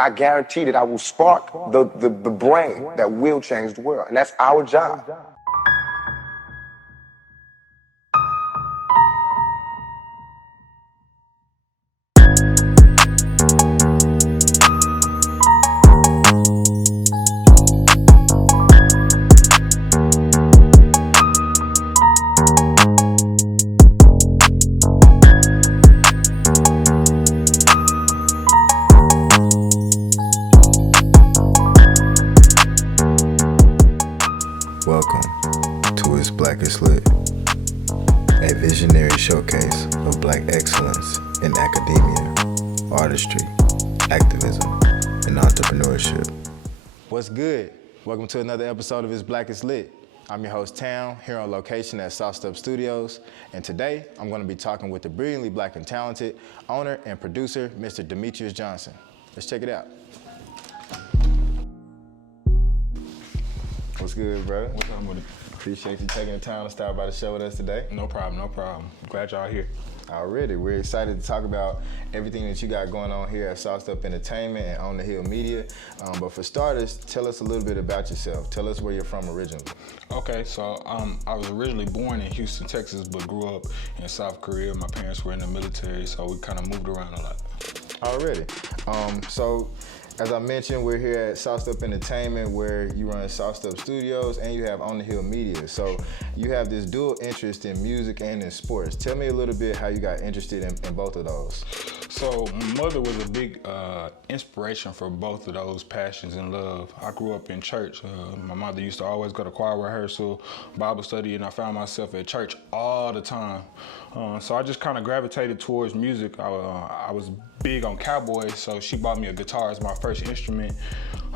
I guarantee that I will spark the brain that will change the world. And that's our job. Welcome to It's Black It's Lit, a visionary showcase of black excellence in academia, artistry, activism, and entrepreneurship. What's good? Welcome to another episode of It's Black It's Lit. I'm your host, Town, here on location at Soft Step Studios, and today I'm going to be talking with the brilliantly black and talented owner and producer, Mr. Demetrius Johnson. Let's check it out. What's good, bro? What's up with it? Appreciate you taking the time to stop by the show with us today. No problem. Glad y'all here. Already, we're excited to talk about everything that you got going on here at Soft Step Entertainment and On the Hill Media. But for starters, tell us a little bit about yourself. Tell us where you're from originally. Okay, so I was originally born in Houston, Texas, but grew up in South Korea. My parents were in the military, so we kind of moved around a lot. Already. So as I mentioned, we're here at Soft Step Entertainment, where you run Soft Step Studios and you have On the Hill Media. So you have this dual interest in music and in sports. Tell me a little bit how you got interested in both of those. So my mother was a big inspiration for both of those passions and love. I grew up in church. My mother used to always go to choir rehearsal, Bible study, and I found myself at church all the time. So I just kind of gravitated towards music. I was big on cowboys, so she bought me a guitar as my first instrument.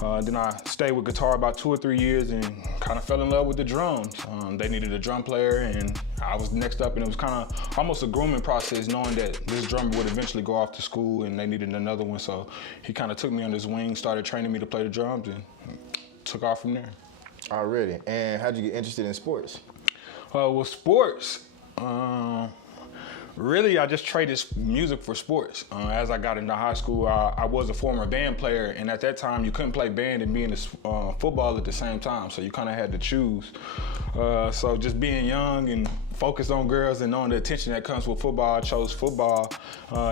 Then I stayed with guitar about 2 or 3 years and kind of fell in love with the drums. They needed a drum player and I was next up, and it was kind of almost a grooming process, knowing that this drummer would eventually go off to school and they needed another one. So he kind of took me under his wing, started training me to play the drums, and took off from there. Already. And how'd you get interested in sports? Well, sports, really, I just traded music for sports. As I got into high school, I was a former band player, and at that time, you couldn't play band and be in football at the same time, so you kind of had to choose. So just being young and focused on girls and knowing the attention that comes with football, I chose football.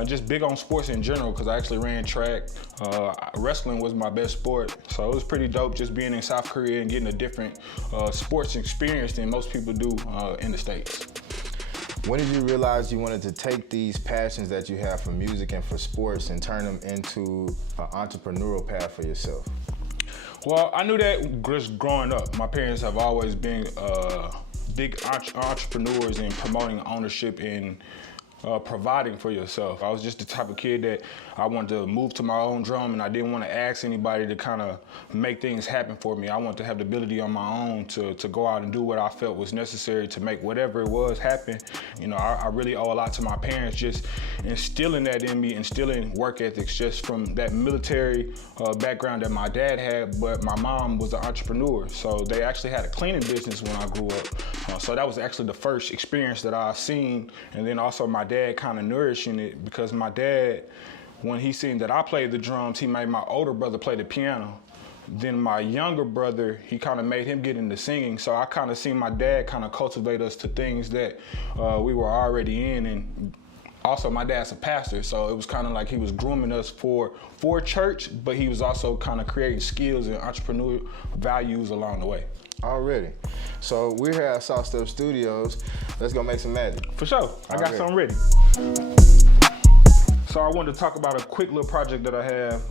Just big on sports in general, because I actually ran track. Wrestling was my best sport, so it was pretty dope just being in South Korea and getting a different sports experience than most people do in the States. When did you realize you wanted to take these passions that you have for music and for sports and turn them into an entrepreneurial path for yourself? Well, I knew that just growing up. My parents have always been big entrepreneurs in promoting ownership and providing for yourself. I was just the type of kid that I wanted to move to my own drum, and I didn't want to ask anybody to kind of make things happen for me. I wanted to have the ability on my own to go out and do what I felt was necessary to make whatever it was happen. You know, I really owe a lot to my parents, just instilling that in me, instilling work ethics just from that military background that my dad had, but my mom was an entrepreneur. So they actually had a cleaning business when I grew up. So that was actually the first experience that I seen, and then also my dad kind of nourishing it, because my dad, when he seen that I played the drums, he made my older brother play the piano. Then my younger brother, he kind of made him get into singing. So I kind of seen my dad kind of cultivate us to things that we were already in. And also my dad's a pastor, so it was kind of like he was grooming us for church, but he was also kind of creating skills and entrepreneurial values along the way. Already. So we're here at Soft Step Studios. Let's go make some magic. For sure. I got something ready. So I wanted to talk about a quick little project that I have.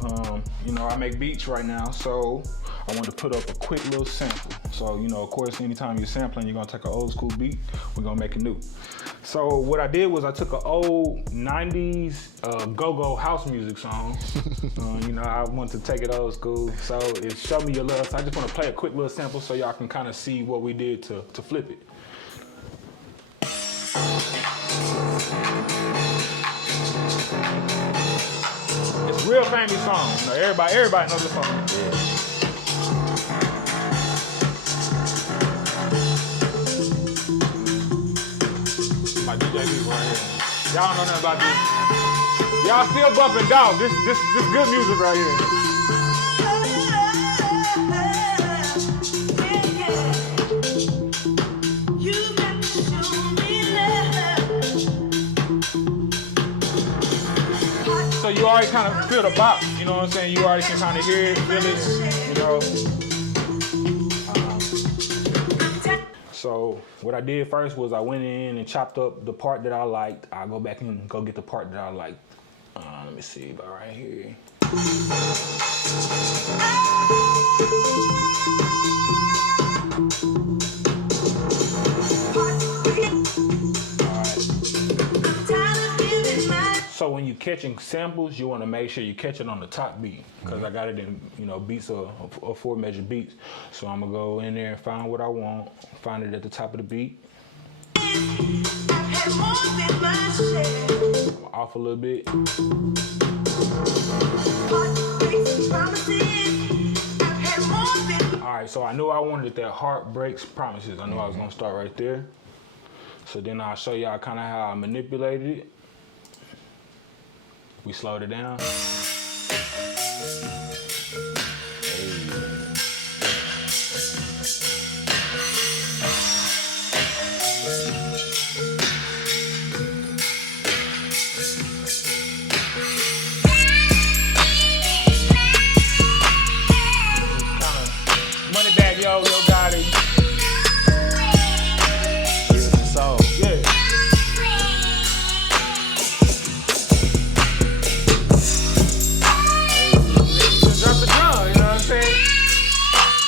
I make beats right now, so I wanted to put up a quick little sample. So, of course, anytime you're sampling, you're gonna take an old school beat, we're gonna make it new. So what I did was I took an old 90s go-go house music song. I wanted to take it old school. So it's Show Me Your Love. So I just wanna play a quick little sample so y'all can kind of see what we did to flip it. It's a real famous song. Everybody knows this song. Yeah. My DJ people right here. Y'all don't know nothing about this. Y'all still bumping dog. This good music right here. you already kind of feel the bop, you know what I'm saying? You already can kind of hear it, feel it, you know. So what I did first was I went in and chopped up the part that I liked. I'll go back and go get the part that I liked. Let me see, about right here. So when you're catching samples, you want to make sure you catch it on the top beat, because I got it in, you know, beats or 4-measure beats. So I'm gonna go in there and find what I want, find it at the top of the beat. I'm off a little bit. All right, so I knew I wanted that Heartbreaks Promises. I knew I was gonna start right there. So then I'll show y'all kind of how I manipulated it. We slowed it down. Money back, yo, got it. Give it some soul. Yeah.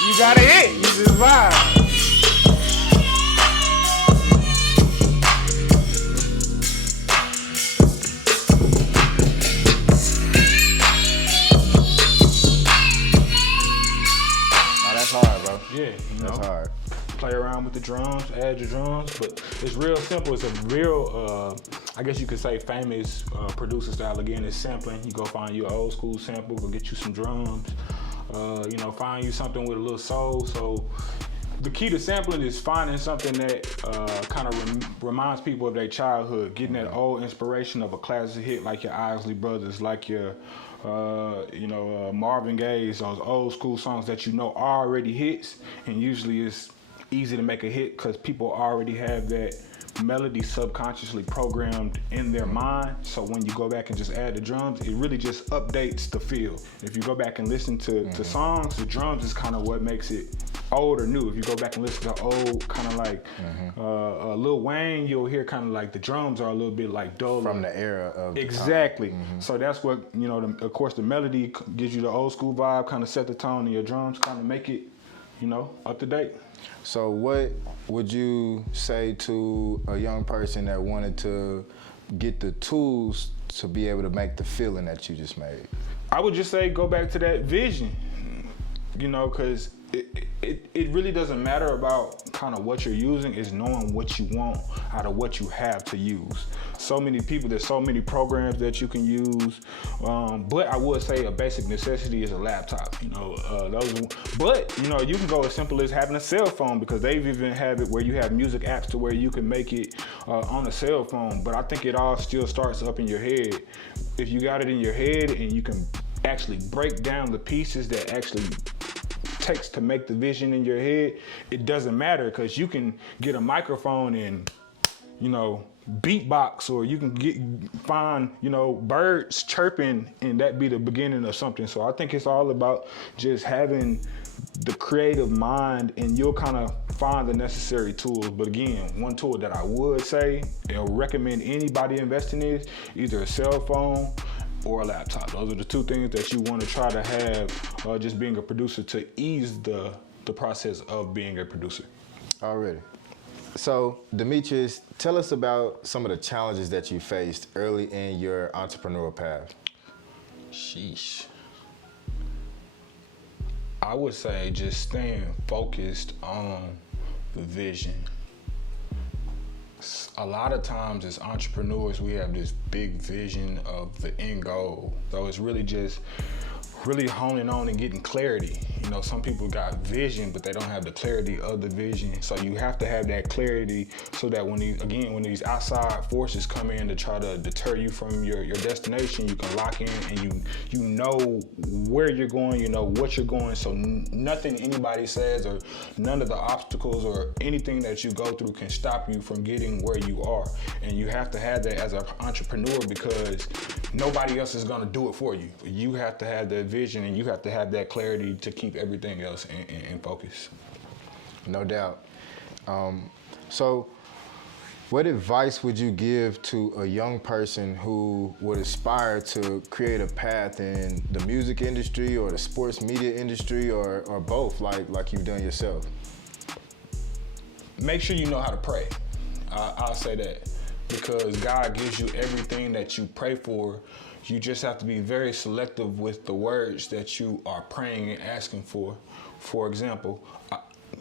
You got a hit, you just vibe. Now that's hard, bro. Yeah, you know. That's hard. Play around with the drums, add your drums, but it's real simple. It's a real, I guess you could say famous producer style. Again, it's sampling. You go find your old school sample, go get you some drums. You know, find you something with a little soul. So the key to sampling is finding something that kind of reminds people of their childhood, getting that old inspiration of a classic hit like your Isley Brothers, like your, Marvin Gaye's, those old school songs that you know are already hits. And usually it's easy to make a hit because people already have that melody subconsciously programmed in their mind. So when you go back and just add the drums, it really just updates the feel. If you go back and listen to songs, the drums is kind of what makes it old or new. If you go back and listen to old, kind of like Lil Wayne, you'll hear kind of like the drums are a little bit like dull. From the era of the exactly. time. So that's what, you know, of course the melody gives you the old school vibe, kind of set the tone, and your drums kind of make it, you know, up to date. So what would you say to a young person that wanted to get the tools to be able to make the feeling that you just made? I would just say go back to that vision, you know, because it really doesn't matter about kind of what you're using. It's knowing what you want out of what you have to use. So many people, there's so many programs that you can use, but I would say a basic necessity is a laptop, you know. But you know, you can go as simple as having a cell phone, because they've even have it where you have music apps to where you can make it on a cell phone. But I think it all still starts up in your head. If you got it in your head and you can actually break down the pieces that actually takes to make the vision in your head, it doesn't matter, because you can get a microphone and, you know, beatbox, or you can find, you know, birds chirping, and that be the beginning of something. So I think it's all about just having the creative mind, and you'll kind of find the necessary tools. But again, one tool that I would say and recommend anybody investing in is either a cell phone or a laptop. Those are the two things that you want to try to have just being a producer, to ease the process of being a producer. Already. So, Demetrius, tell us about some of the challenges that you faced early in your entrepreneurial path. Sheesh. I would say just staying focused on the vision. A lot of times as entrepreneurs, we have this big vision of the end goal. So it's really just really honing on and getting clarity. You know, some people got vision, but they don't have the clarity of the vision. So you have to have that clarity so that when these outside forces come in to try to deter you from your destination, you can lock in and you know where you're going, you know what you're going. So nothing anybody says or none of the obstacles or anything that you go through can stop you from getting where you are. And you have to have that as an entrepreneur because nobody else is gonna do it for you. You have to have that vision and you have to have that clarity to keep everything else in focus. No doubt. So what advice would you give to a young person who would aspire to create a path in the music industry or the sports media industry or both, like you've done yourself? Make sure you know how to pray. I'll say that because God gives you everything that you pray for. You just have to be very selective with the words that you are praying and asking for. For example,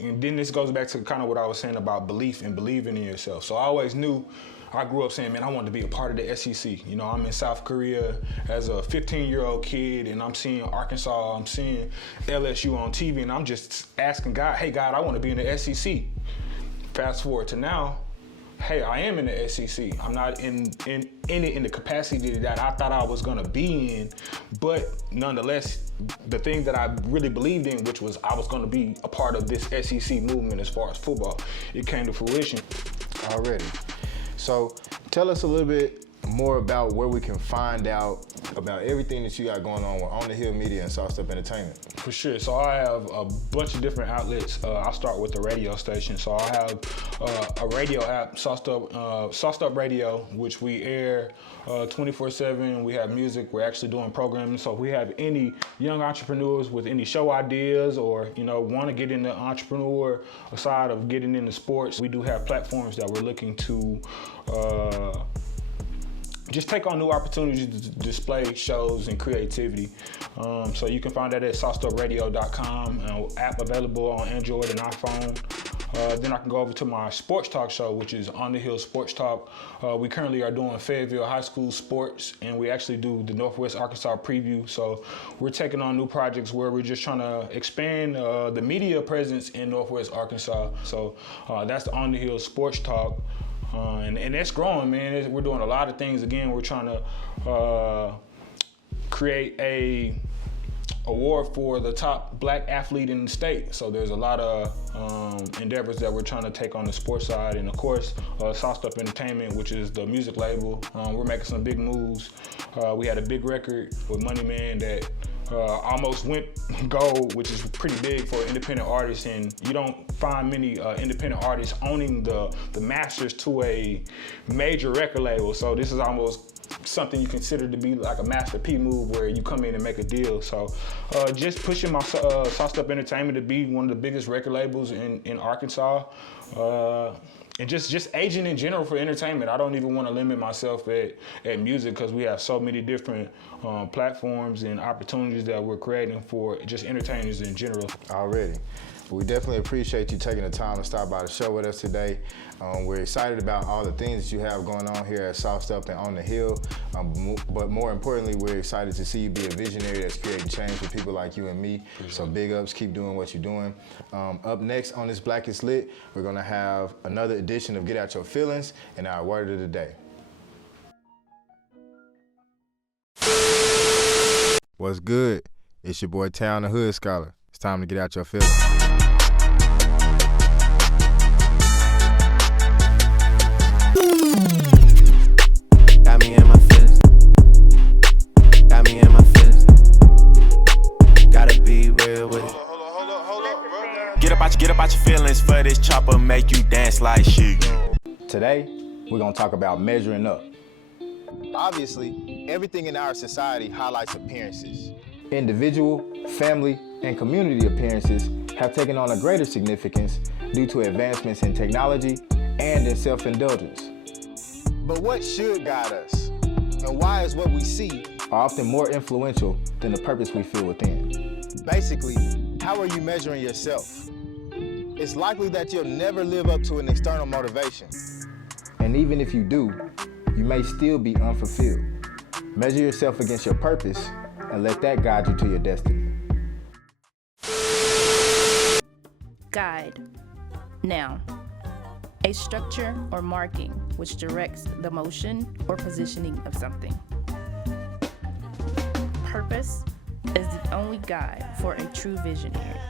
and then this goes back to kind of what I was saying about belief and believing in yourself. So I always knew, I grew up saying, man, I wanted to be a part of the SEC. You know, I'm in South Korea as a 15-year-old kid, and I'm seeing Arkansas, I'm seeing LSU on TV, and I'm just asking God, hey, God, I want to be in the SEC. Fast forward to now, hey, I am in the SEC. I'm not in the capacity that I thought I was gonna be in, but nonetheless, the thing that I really believed in, which was I was gonna be a part of this SEC movement as far as football, it came to fruition. Already. So tell us a little bit more about where we can find out about everything that you got going on with On the Hill Media and Sauced Up Entertainment. For sure. So I have a bunch of different outlets. I'll start with the radio station. So I have a radio app, Sauced Up Radio, which we air 24/7. We have music. We're actually doing programming. So if we have any young entrepreneurs with any show ideas or, you know, want to get in the entrepreneur side of getting into sports, we do have platforms that we're looking to just take on new opportunities to display shows and creativity. So you can find that at saucedupradio.com, app available on Android and iPhone. Then I can go over to my sports talk show, which is On the Hill Sports Talk. We currently are doing Fayetteville High School sports, and we actually do the Northwest Arkansas preview. So we're taking on new projects where we're just trying to expand the media presence in Northwest Arkansas. So that's the On the Hill Sports Talk. And that's growing, man. We're doing a lot of things. Again, we're trying to create a award for the top black athlete in the state. So there's a lot of endeavors that we're trying to take on the sports side. And of course, Sauced Up Entertainment, which is the music label. We're making some big moves. We had a big record with Money Man that almost went gold, which is pretty big for independent artists, and you don't find many independent artists owning the masters to a major record label. So this is almost something you consider to be like a Master P move where you come in and make a deal. So just pushing my Sauced Up Entertainment to be one of the biggest record labels in Arkansas. And just aging in general for entertainment. I don't even want to limit myself at music because we have so many different platforms and opportunities that we're creating for just entertainers in general. Already. We definitely appreciate you taking the time to stop by the show with us today. We're excited about all the things that you have going on here at Sauced Up and On the Hill. But more importantly, we're excited to see you be a visionary that's creating change for people like you and me. So big ups, keep doing what you're doing. Up next on this Black is Lit, we're gonna have another edition of Get Out Your Feelings and our word of the day. What's good? It's your boy Town the Hood Scholar. It's time to get out your feelings. Got me in my feelings. Got me in my feelings. Gotta be real with it. Hold up, bro. Get up out your feelings for this chopper make you dance like shit. Today, we're gonna talk about measuring up. Obviously, everything in our society highlights appearances. Individual, family, and community appearances have taken on a greater significance due to advancements in technology and in self-indulgence. But what should guide us? And why is what we see are often more influential than the purpose we feel within? Basically, how are you measuring yourself? It's likely that you'll never live up to an external motivation. And even if you do, you may still be unfulfilled. Measure yourself against your purpose and let that guide you to your destiny. Guide. Noun. A structure or marking which directs the motion or positioning of something. Purpose is the only guide for a true visionary.